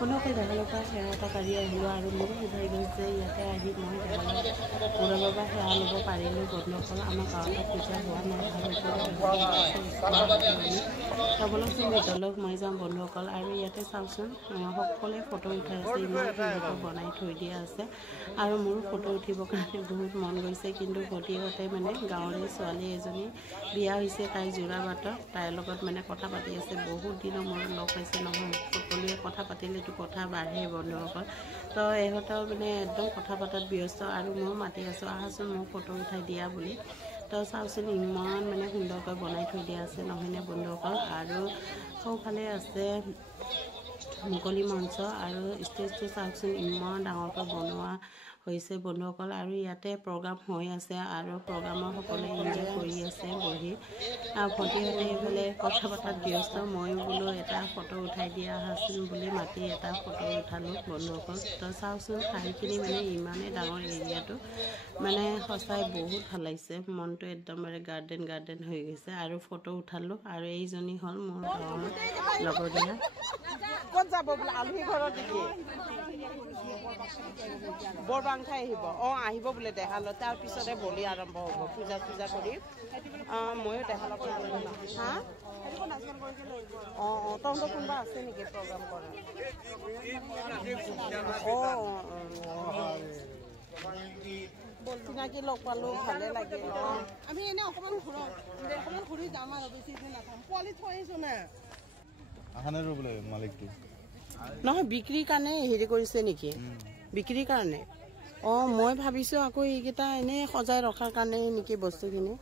বন্ধুসকল দেৱালৰ পৰা সেৱা এটা কাঢ়ি আহিলোঁ আৰু মোৰো সোধাই গৈছে ইয়াতে আহি মই দেৱালৰ পৰা সেৱা ল'ব পাৰিলোঁ। বন্ধুসকল আমাৰ গাঁৱতে পূজা হোৱা নাই চাবলৈচোন ভিতৰলৈ সোমাই যাম বন্ধুসকল। আৰু ইয়াতে চাওকচোন সকলোৱে ফটো উঠাই আছে, ইমান ধুনীয়াকৈ বনাই থৈ দিয়া আছে আৰু মোৰো ফটো উঠিবৰ কাৰণে বহুত মন গৈছে। কিন্তু ভতিহঁতে মানে গাঁৱৰে ছোৱালী এজনী বিয়া হৈছে, তাই যোৰাবাটত, তাইৰ লগত মানে কথা পাতি আছে। বহুত দিনৰ মূৰত লগ পাইছে নহয়, সকলোৱে কথা পাতিলেতো কথা বাঢ়ে বন্ধুসকল। তো ইহঁতৰ মানে একদম কথা পতাত ব্যস্ত আৰু মই মাতি আছোঁ আহাচোন মোক ফটো উঠাই দিয়া বুলি। তো চাওকচোন ইমান মানে সুন্দৰকৈ বনাই থৈ দিয়া আছে নহয়নে বন্ধুসকল। আৰু সৌফালে আছে মুকলি মঞ্চ আৰু ষ্টেজটো চাওকচোন ইমান ডাঙৰকৈ বনোৱা হৈছে বন্ধুসকল। আৰু ইয়াতে প্ৰগ্ৰাম হৈ আছে আৰু প্ৰগ্ৰামৰ সকলোৱে এনজয় কৰি আছে বহি। ভণ্টিহঁতে এইফালে কথা পতাত ব্যস্ত, ময়ো বোলো এটা ফটো উঠাই দিয়া আহাচোন বুলি মাতি এটা ফটো উঠালোঁ বন্ধুসকল। তো চাওকচোন ঠাইখিনি মানে ইমানেই ডাঙৰ এৰিয়াটো, মানে সঁচাই বহুত ভাল লাগিছে, মনটো একদমবাৰে গাৰ্ডেন হৈ গৈছে। আৰু ফটো উঠালোঁ আৰু এইজনী হ'ল মোৰ গাঁৱৰ লগৰীয়া। ক'ত যাব বোলে? আলহী ঘৰত নেকি? বৰবাংঠাই আহিব। আহিব বোলে দেহালৈ, তাৰপিছতে বলি আৰম্ভ হ'ব, পূজা কৰি। ময়ো দেহালৈ হা তহঁতৰ কোনোবা আছে নেকি প্ৰগ্ৰাম কৰা? চিনাকি লগ পালোঁ, ভালে লাগিল। আমি এনে অকণমান ঘূৰি যাম আৰু বেছি দিন নাথাম। পোৱালি থৈ আহিছোঁ না মালিকটো নহয়, বিক্ৰীৰ কাৰণে হেৰি কৰিছে নেকি? বিক্ৰীৰ কাৰণে? মই ভাবিছোঁ আকৌ এইকেইটা এনেই সজাই ৰখাৰ কাৰণে নেকি বস্তুখিনি।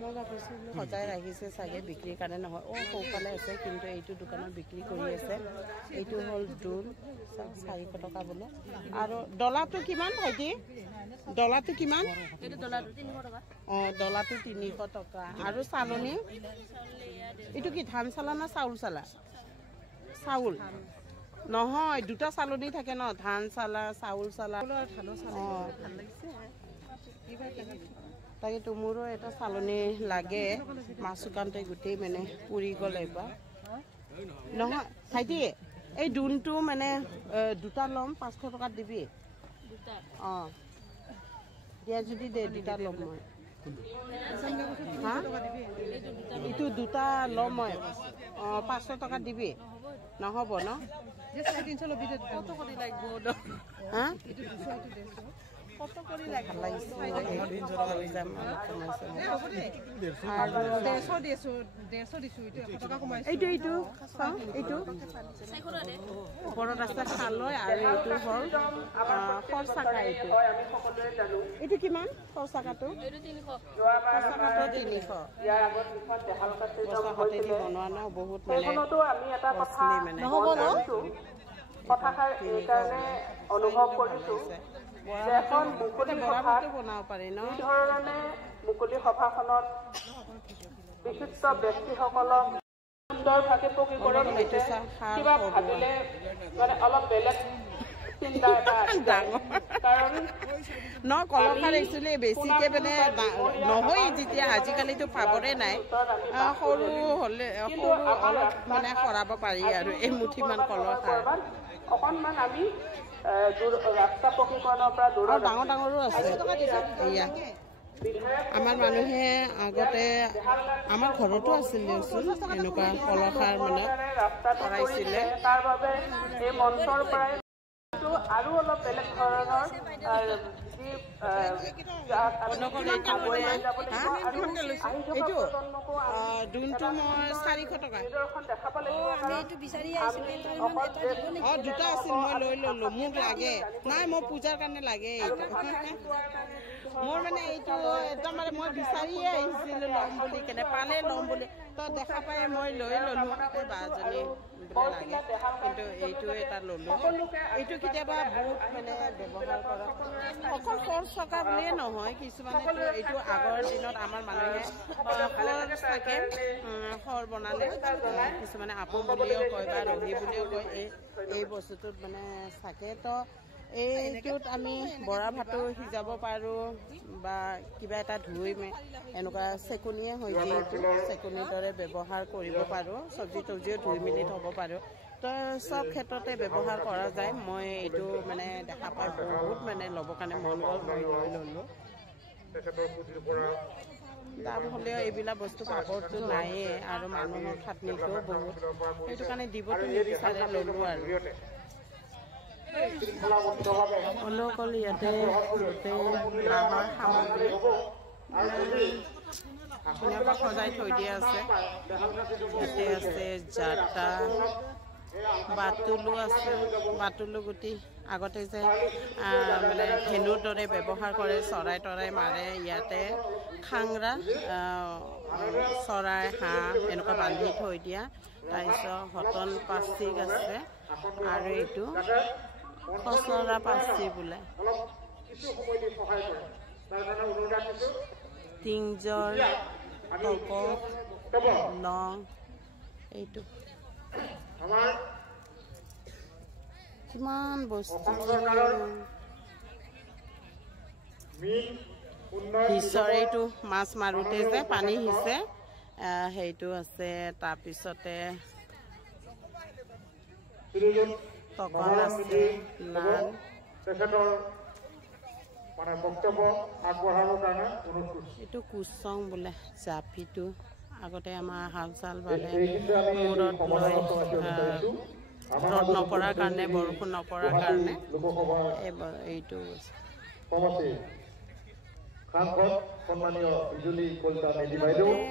মই ভাবিছোঁ সজাই ৰাখিছে চাগে, বিক্ৰীৰ কাৰণে নহয়। সৌফালে আছে কিন্তু এইটো দোকানত বিক্ৰী কৰি আছে। এইটো হ'ল দোল, 400 টকা বোলে। আৰু ডলাটো কিমান ভাইটি? ডলাটো কিমান? ডলাটো 300 টকা। আৰু চালনী এইটো কি ধান চালা না চাউল চালা? চাউল নহয়, দুটা চালনী থাকে ন, ধান চালা চাউল চালা। তাকেতো মোৰো এটা চালনী লাগে, মাছ শুকানতে গোটেই মানে পুৰি গ'ল এবাৰ। নহয় ভাইটি, এই দোলটো মানে দুটা ল'ম, 500 টকাত দিবি? দিয়া যদি দে, দুটা ল'ম মই। হা এইটো দুটা ল'ম মই। 500 টকাত দিবি? নহ'ব ন? হা ভাল লাগিছে। এইটো ওপৰত আছে খালৈ আৰু এইটো হ'ল খৰচাকা। এইটো কিমান খৰচাকাটো? খৰচাকাটো 300। হাতেদি বনোৱা ন, বহুত মানে কষ্টলি মানে। কথাষাৰ এইকাৰণে অনুভৱ কৰিছোঁ যে এখন মুকলি সভাত বনাব পাৰি ন, এই ধৰণে মুকলি সভাখনত বিশিষ্ট ব্যক্তিসকলক সুন্দৰভাৱে পকি কৰি লৈছে। কিবা ভাবিলে মানে অলপ বেলেগ চিন্তা এটা কাৰণ ন কলখাৰ একচুৱেলি বেছিকে মানে নহয়, যেতিয়া আজিকালিতো পাবৰে নাই। সৰু হ'লে অলপ মানে সৰাব পাৰি আৰু এমুঠিমান কলখাৰ। অকণমান আমি ৰাস্তা পকীকৰণৰ পৰা দূৰত, ডাঙৰো আছে। এয়া আমাৰ মানুহে আগতে আমাৰ ঘৰতো আছিল দিয়কচোন, এনেকুৱা কলখাৰ মানে কৰাইছিলে। তাৰ বাবে এই মঞ্চৰ পৰাই আৰু অলপ বেলেগ ধৰণৰ দোলটো মই 400 টকা। দুটা আছিল, মই লৈ ললো, মোক লাগে। নাই মই পূজাৰ কাৰণে লাগে এইটো। মোৰ মানে এইটো একদম মানে মই বিচাৰিয়ে আহিছিলো ল'ম বুলি, কেনে পালে ল'ম বুলি। তো দেখা পাই মই লৈ ললো, বাজনী লাগে কিন্তু এইটো এটা ললো। এইটো কেতিয়াবা বহুত মানে ব্যৱহাৰ কৰা, অকল খৰচকা বুলিয়ে নহয়, কিছুমানে এইটো আগৰ দিনত আমাৰ মানুহে থাকে খৰ বনালে, কিছুমানে আপং বুলিও কয় বা ৰহি বুলিও কয়। এই বস্তুটোত মানে চাকে। তো এইটোত আমি বৰা ভাতো সিজাব পাৰোঁ বা কিবা এটা ধুই এনেকুৱা চেকনিয়ে হয় যিহেতু চেকনিৰ দৰে ব্যৱহাৰ কৰিব পাৰোঁ চব্জি তব্জিও ধুই মেলি থ'ব পাৰোঁ তো চব ক্ষেত্ৰতে ব্যৱহাৰ কৰা যায় মই এইটো মানে দেখা পাই বহুত মানে ল'বৰ কাৰণে মন গ'ল মই লৈ ল'লোঁ দাম হ'লেও এইবিলাক বস্তু পাবতো নায়েই আৰু মানুহৰ খাটনিটোও বহুত সেইটো কাৰণে দিবতো নিবিচাৰে ল'লোঁ আৰু অকল ইয়াতে গোটেই বাঁহৰ সামগ্ৰী ধুনীয়াকৈ সজাই থৈ দিয়া আছে ইয়াতে আছে জাতা বাতুলো আছে বাতুলো গুটি আগতে যে মানে ধেনুৰ দৰে ব্যৱহাৰ কৰে চৰাই তৰাই মাৰে ইয়াতে খাংৰা চৰাই হাঁহ এনেকুৱা বান্ধি থৈ দিয়া তাৰপিছত হটন পাচিক আছে আৰু এইটো খচৰা পাচি বোলে টিংজৰ তক লং এইটো কিমান বস্তু হিচৰ এইটো মাছ মাৰোঁতে যে পানী সিঁচে সেইটো আছে তাৰপিছতে তকন আছে লাল এইটো কুচং বোলে জাপিটো আগতে আমাৰ হাল চাল বালে মূৰত লৈ ৰ'দ নপৰাৰ কাৰণে বৰষুণ নপৰাৰ কাৰণে এইটো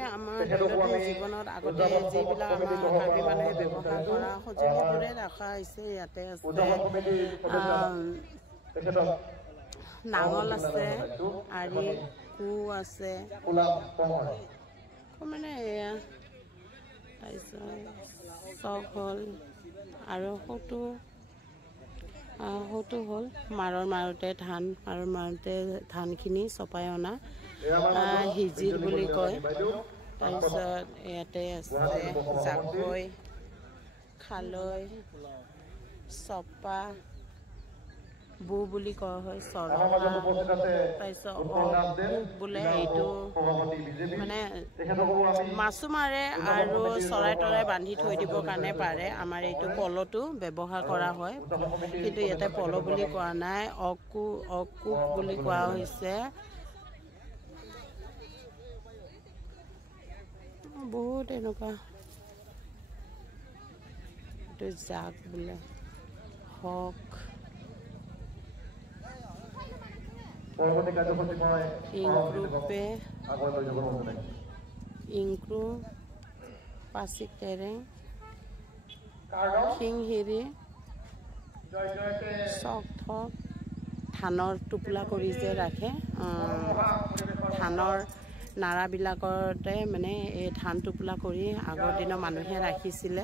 আমাৰ জীৱনত আগতে যিবিলাক আমাৰ কাৰ্বি মানুহে ব্যৱহাৰ কৰা সঁজুলিবোৰে ৰখা হৈছে ইয়াতে আছে নাঙল আছে আৰি কু আছে মানে এয়া তাৰপিছত চক হ'ল আৰু সৌটো হ'ল মাৰোঁতে ধানখিনি চপাই অনা সিজিল বুলি কয় তাৰপিছত ইয়াতে আছে জাকৈ খালৈ চপা বু বুলি কোৱা হয় চৰা তাৰপিছত বোলে এইটো মানে মাছো মাৰে আৰু চৰাই তৰাই বান্ধি থৈ দিবৰ কাৰণে পাৰে আমাৰ এইটো পলটো ব্যৱহাৰ কৰা হয় কিন্তু ইয়াতে পল বুলি কোৱা নাই অকু বুলি কোৱা হৈছে বহুত এনেকুৱা এইটো জাক বোলে হক ইংক্ৰু পাচিক টেৰেং খিংহিৰি চক থক ধানৰ টোপোলা কৰি যে ৰাখে ধানৰ নাৰাবিলাকতে মানে এই ধান টোপোলা কৰি আগৰ দিনৰ মানুহে ৰাখিছিলে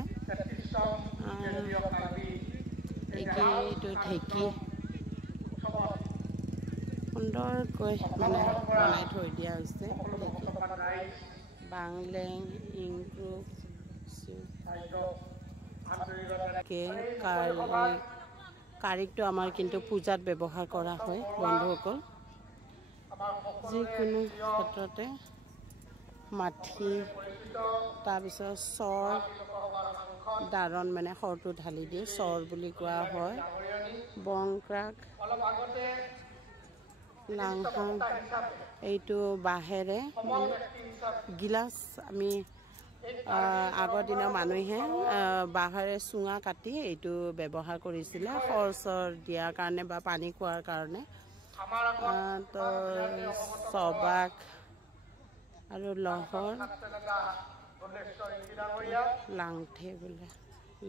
এইটো ঢেঁকী সুন্দৰকৈ মানে বনাই থৈ দিয়া হৈছে বাংলেং ইংক্ৰু কাৰিকটো আমাৰ কিন্তু পূজাত ব্যৱহাৰ কৰা হয় বন্ধুসকল যিকোনো ক্ষেত্ৰতে মাঠি তাৰপিছত চৰ দাৰণ মানে সৰটো ঢালি দিয়ে চৰ বুলি কোৱা হয় বংক্ৰাক লাংহাং এইটো বাঁহেৰে গিলাচ আমি আগৰ দিনৰ মানুহে বাঁহেৰে চুঙা কাটি এইটো ব্যৱহাৰ কৰিছিলে খৰ চৰ দিয়াৰ কাৰণে বা পানী খোৱাৰ কাৰণে তো চবাক আৰু লহৰ লাংঠে বোলে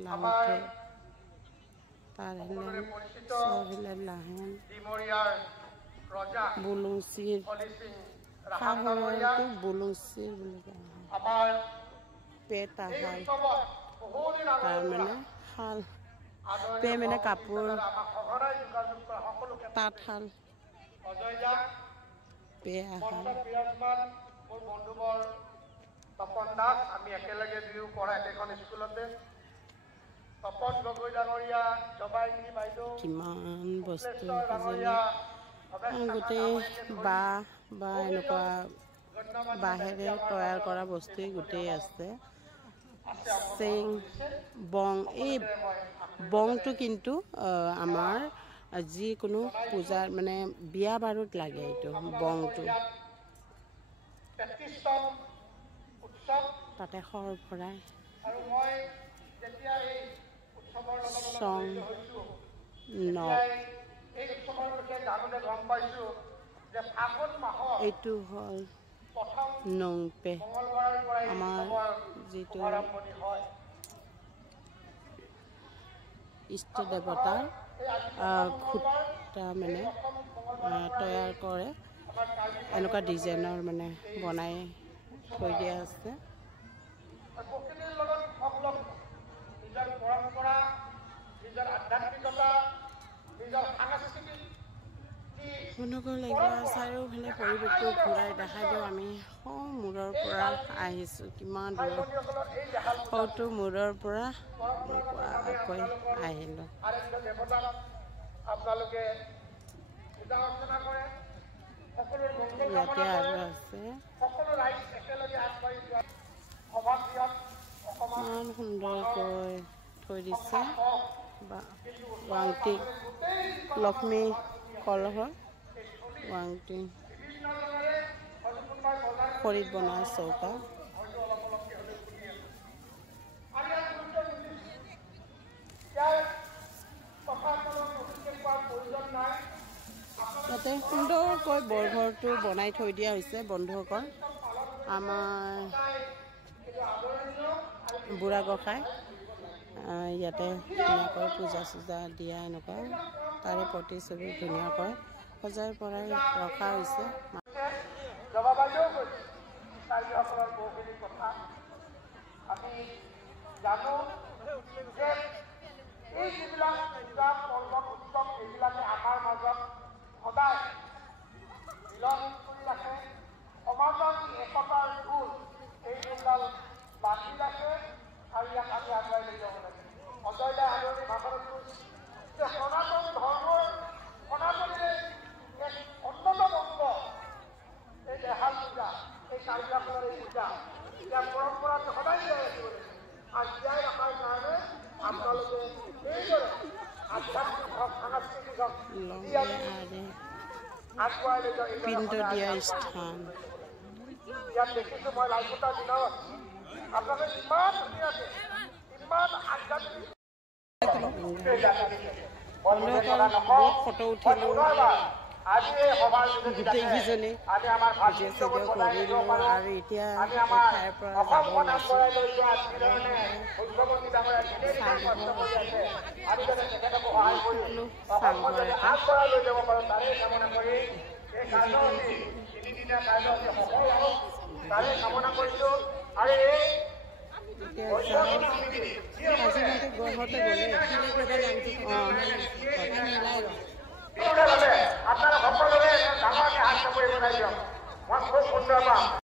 লাংঠে তাৰ হ'লে লাহেন বুলুচিৰ খাহৰটো বুলুচিৰ বুলি কোৱা হয় পেটাহাল তাৰমানে শাল পে মানে কাপোৰ তাঁতশাল পে আহাল তপন দাস আমি একেলগে দুয়ো পঢ়া একেখন স্কুলতে তপন কিমান বস্তু সঁজুলি গোটেই বাঁহ বা এনেকুৱা বাঁহেৰে তৈয়াৰ কৰা বস্তুৱেই গোটেই আছে চেং বং এই বংটো কিন্তু আমাৰ যিকোনো পূজাৰ মানে বিয়া বাৰুত লাগে এইটো বংটো তাতে খৰ ভৰাই চং নখ এইটো হ'ল নংপে আমাৰ যিটো ইষ্ট দেৱতাৰ খুঁটা মানে তৈয়াৰ কৰে এনেকুৱা ডিজাইনৰ মানে বনাই থৈ দিয়া আছে শুনকৈ লাগিব চাৰিওফালে পৰিৱেশটো ঘূৰাই দেখাই দিওঁ আমি মূৰৰ পৰা আহিছোঁ কিমান দূৰ সৌটো মূৰৰ পৰা আকৌ আহিলোঁ ইয়াতে আৰু আছে ইমান সুন্দৰকৈ থৈ দিছে ৱাংটি লক্ষ্মী কলহ ৱাংটি খৰিত বনোৱা চৌকা ইয়াতে সুন্দৰকৈ বৰঘৰটো বনাই থৈ দিয়া হৈছে বন্ধুসকল আমাৰ বুঢ়া গোঁসাই ইয়াতে ধুনীয়াকৈ পূজা চূজা দিয়া এনেকুৱা তাৰে প্ৰতিছবি ধুনীয়াকৈ সজাই পৰাই ৰখা হৈছে সদায় মিলন কৰি ৰাখে সমাজৰ যি একতাৰ ফুল এই ফুলডাল বান্ধি ৰাখে আৰু ইয়াক আমি আগুৱাই লৈ যাব লাগে অজয়দাই আদৰণি ভাষণত কৈছে যে সনাতন ধৰ্মৰ সনাতনীৰ এক অন্যতম অংগ এই দেহাল পূজা এই কাৰ্যকলাপৰ এই পূজা ইয়াৰ পৰম্পৰাটো সদায় জীয়াই ৰাখিব লাগে আৰু জীয়াই ৰখাৰ কাৰণে আপোনালোকে এইদৰে আধ্যাত্মিক হওক সাংস্কৃতিক হওক পিণ্ড দিয়া স্থান ইয়াত দেখিছো মই লাইফটা দিনত আপোনালোকে ইমান ধুনীয়াকে ইমান আধ্যাত্মিক ফটো উঠিলোঁ গোটেইকেইজনী ভিডিঅ' চিডিঅ' কৰিলোঁ আৰু এতিয়া ঠাইৰ পৰা যাব ওলাইছোঁ ঘৰতে গ'লে আপোনাৰা সকলোৱে ডাঙৰকে হাত চাপৰি বনাই দিয়ক মই খুব সুন্দৰ পাম